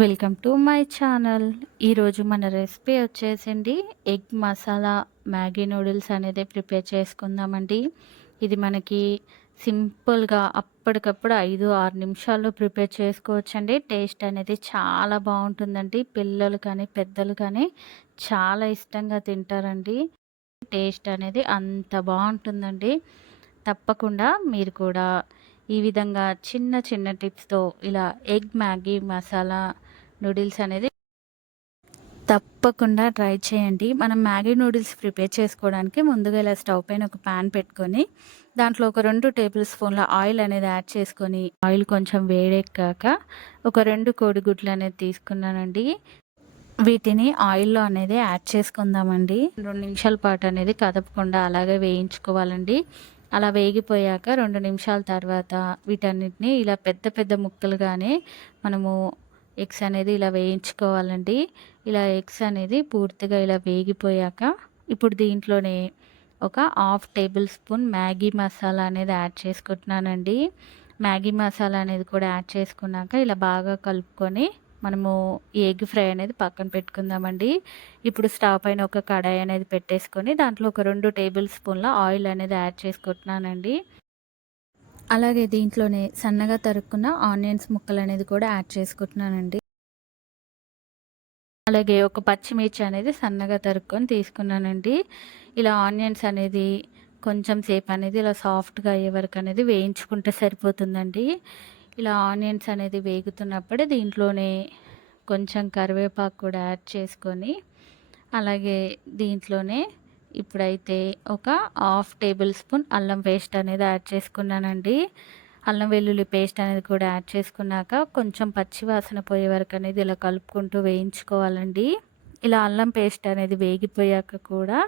Welcome to my channel. ఈరోజు మన recipe వచ్చేసింది ఎగ్ మసాలా మ్యాగీ నూడిల్స్ అనేది ప్రిపేర్ చేసుకుందామండి. ఇది మనకి సింపుల్గా అప్పటికప్పుడు 5-6 నిమిషాల్లో ప్రిపేర్ చేసుకోవచ్చండి. టేస్ట్ అనేది చాలా బాగుంటుందండి. పిల్లలు కానీ పెద్దలు కానీ చాలా ఇష్టంగా తింటారండి. టేస్ట్ అనేది అంత బాగుంటుందండి. తప్పకుండా మీరు కూడా ఈ విధంగా చిన్న చిన్న టిప్స్తో ఇలా ఎగ్ మ్యాగీ మసాలా నూడిల్స్ అనేది తప్పకుండా ట్రై చేయండి. మనం మ్యాగీ నూడిల్స్ ప్రిపేర్ చేసుకోవడానికి ముందుగా ఇలా స్టవ్ పైన ఒక ప్యాన్ పెట్టుకొని దాంట్లో ఒక 2 టేబుల్ స్పూన్ల ఆయిల్ అనేది యాడ్ చేసుకొని ఆయిల్ కొంచెం వేడెక్కాక ఒక 2 కోడిగుడ్లు అనేది తీసుకున్నానండి. వీటిని ఆయిల్లో అనేది యాడ్ చేసుకుందామండి. 2 నిమిషాల పాటు అనేది కదపకుండా అలాగే వేయించుకోవాలండి. అలా వేగిపోయాక 2 నిమిషాల తర్వాత వీటన్నిటిని ఇలా పెద్ద పెద్ద ముక్కలుగానే మనము ఎగ్స్ అనేది ఇలా వేయించుకోవాలండి. ఇలా ఎగ్స్ అనేది పూర్తిగా ఇలా వేగిపోయాక ఇప్పుడు దీంట్లోనే ఒక 1/2 టేబుల్ స్పూన్ మ్యాగీ మసాలా అనేది యాడ్ చేసుకుంటున్నానండి. మ్యాగీ మసాలా అనేది కూడా యాడ్ చేసుకున్నాక ఇలా బాగా కలుపుకొని మనము ఈ ఎగ్ ఫ్రై అనేది పక్కన పెట్టుకుందామండి. ఇప్పుడు స్టవ్ పైన ఒక కడాయి అనేది పెట్టేసుకొని దాంట్లో ఒక 2 టేబుల్ స్పూన్ల ఆయిల్ అనేది యాడ్ చేసుకుంటున్నానండి. అలాగే దీంట్లోనే సన్నగా తరుక్కున్న ఆనియన్స్ ముక్కలు అనేది కూడా యాడ్ చేసుకుంటున్నానండి. అలాగే ఒక పచ్చిమిర్చి అనేది సన్నగా తరుక్కొని తీసుకున్నానండి. ఇలా ఆనియన్స్ అనేది కొంచెం సేపు అనేది ఇలా సాఫ్ట్గా అయ్యే వరకు అనేది వేయించుకుంటే సరిపోతుందండి. ఇలా ఆనియన్స్ అనేది వేగుతున్నప్పుడే దీంట్లోనే కొంచెం కరివేపాకు కూడా యాడ్ చేసుకొని అలాగే దీంట్లోనే ఇప్పుడైతే ఒక 1/2 టేబుల్ స్పూన్ అల్లం పేస్ట్ అనేది యాడ్ చేసుకున్నానండి. అల్లం వెల్లుల్లి పేస్ట్ అనేది కూడా యాడ్ చేసుకున్నాక కొంచెం పచ్చి వాసన పోయే వరకు అనేది ఇలా కలుపుకుంటూ వేయించుకోవాలండి. ఇలా అల్లం పేస్ట్ అనేది వేగిపోయాక కూడా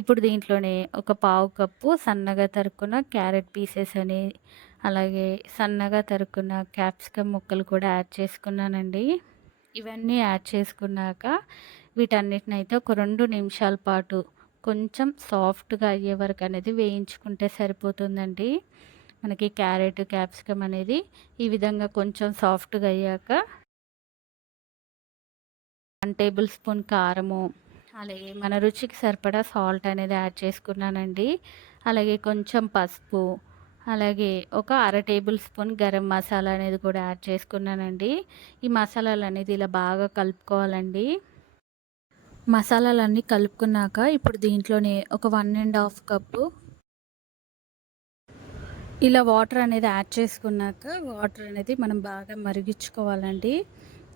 ఇప్పుడు దీంట్లోనే ఒక 1/2 కప్పు సన్నగా తరుక్కున్న క్యారెట్ పీసెస్ అని అలాగే సన్నగా తరుక్కున్న క్యాప్సికమ్ ముక్కలు కూడా యాడ్ చేసుకున్నానండి. ఇవన్నీ యాడ్ చేసుకున్నాక వీటన్నిటిని అయితే ఒక 2 నిమిషాల పాటు కొంచెం సాఫ్ట్గా అయ్యే వరకు అనేది వేయించుకుంటే సరిపోతుందండి. మనకి క్యారెట్ క్యాప్సికమ్ అనేది ఈ విధంగా కొంచెం సాఫ్ట్గా అయ్యాక 1 టేబుల్ స్పూన్ కారము అలాగే మన రుచికి సరిపడా సాల్ట్ అనేది యాడ్ చేసుకున్నానండి. అలాగే కొంచెం పసుపు అలాగే ఒక 1/2 టేబుల్ స్పూన్ గరం మసాలా అనేది కూడా యాడ్ చేసుకున్నానండి. ఈ మసాలాలు అనేది ఇలా బాగా కలుపుకోవాలండి. మసాలాలన్నీ కలుపుకున్నాక ఇప్పుడు దీంట్లోనే ఒక 1.5 కప్పు ఇలా వాటర్ అనేది యాడ్ చేసుకున్నాక వాటర్ అనేది మనం బాగా మరిగించుకోవాలండి.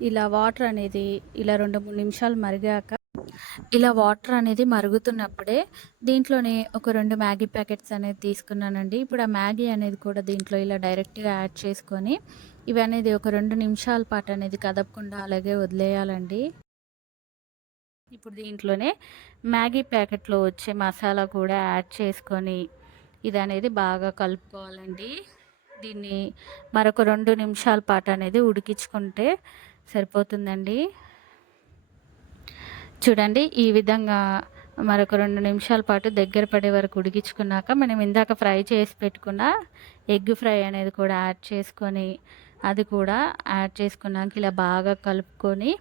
ఇలా వాటర్ అనేది ఇలా 2-3 నిమిషాలు మరిగాక ఇలా వాటర్ అనేది మరుగుతున్నప్పుడే దీంట్లోనే ఒక 2 మ్యాగీ ప్యాకెట్స్ అనేది తీసుకున్నానండి. ఇప్పుడు ఆ మ్యాగీ అనేది కూడా దీంట్లో ఇలా డైరెక్ట్గా యాడ్ చేసుకొని ఇవి అనేది ఒక 2 నిమిషాల పాటు అనేది కదపకుండా అలాగే వదిలేయాలండి. ఇప్పుడు దీంట్లోనే మ్యాగీ ప్యాకెట్లో వచ్చే మసాలా కూడా యాడ్ చేసుకొని ఇది అనేది బాగా కలుపుకోవాలండి. దీన్ని మరొక 2 నిమిషాల పాటు అనేది ఉడికించుకుంటే సరిపోతుందండి. చూడండి ఈ విధంగా మరొక 2 నిమిషాల పాటు దగ్గర పడే వరకు ఉడికించుకున్నాక మనం ఇందాక ఫ్రై చేసి పెట్టుకున్న ఎగ్ ఫ్రై అనేది కూడా యాడ్ చేసుకొని అది కూడా యాడ్ చేసుకున్నాక ఇలా బాగా కలుపుకొని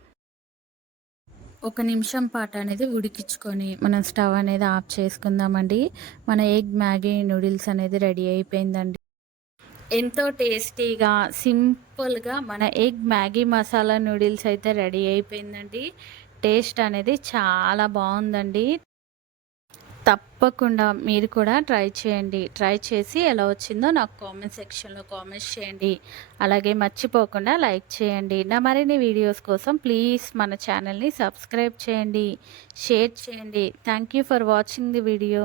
ఒక నిమిషం పాటు అనేది ఉడికించుకొని మనం స్టవ్ అనేది ఆఫ్ చేసుకుందామండి. మన ఎగ్ మ్యాగీ నూడిల్స్ అనేది రెడీ అయిపోయిందండి. ఎంతో టేస్టీగా సింపుల్గా మన ఎగ్ మ్యాగీ మసాలా నూడిల్స్ అయితే రెడీ అయిపోయిందండి. టేస్ట్ అనేది చాలా బాగుందండి. తప్పకుండా మీరు కూడా ట్రై చేయండి. ట్రై చేసి ఎలా వచ్చిందో నాకు కామెంట్ సెక్షన్లో కామెంట్స్ చేయండి. అలాగే మర్చిపోకుండా లైక్ చేయండి. నా మరిన్ని వీడియోస్ కోసం ప్లీజ్ మన ఛానల్ని సబ్స్క్రైబ్ చేయండి, షేర్ చేయండి. Thank you for watching the video.